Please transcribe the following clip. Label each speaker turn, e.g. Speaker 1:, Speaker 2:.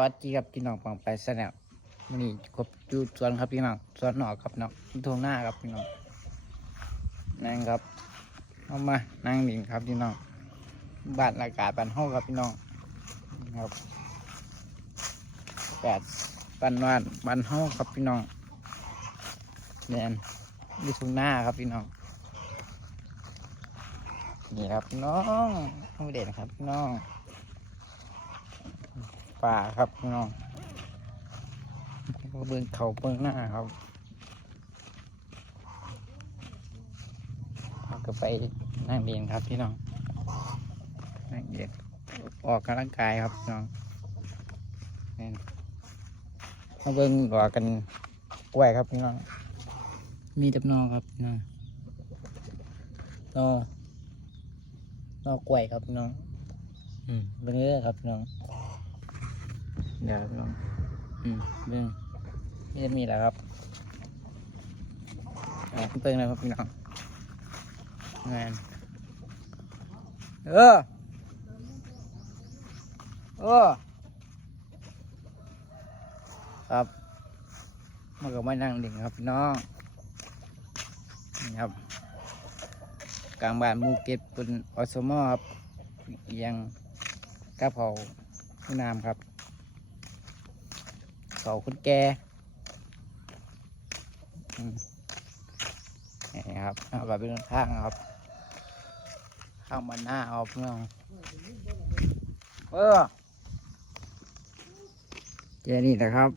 Speaker 1: วัสดีครับพี่น้องปองไปสแนลนนี้ครบอยู่สวนครับพี่น้องสวนหนอกครับน้องทงหน้าครับพี่น้องนั่งครับเอามานั่งดิ่งครับพี่น้องบ้านอากาศบ้านห้องครับพี่น้องครับแปดบ้านวานบ้านห้องครับพี่น้องเนี่ยอยู่ทงหน้าครับพี่น้องนี่ครับน้องห้องเด่นครับพี่น้อง ป่าครับพี่น้องเบื้องเขาเบื้องหน้าครับเราก็ไปนั่งเรียนครับพี่น้องนั่งเรียนออกกำลังกายครับพี่น้องมาเบิ้งหลอกันกล้วยครับพี่น้อง มีตับนอครับพี่น้องนอนอกล้วยครับพี่น้อง อืมเบิ้งเด้อครับพี่น้อง เดี๋ยวลองอืมเรื่องนี่จะมีแล้วครับเอาเพิ่งเลยครับพี่น้องงานเออเออครับมันก็มานั่งดิ่งครับพี่น้องนี่ครับกลางบ้านมูเก็ตเป็นออสมครับยังกระเพราผู้นามครับ เขาคุณแกนี่ครับเอาแบบเป็นข้างครับ ข้างมันหน้าเอาเพื่อนเออเจนี่นะครับ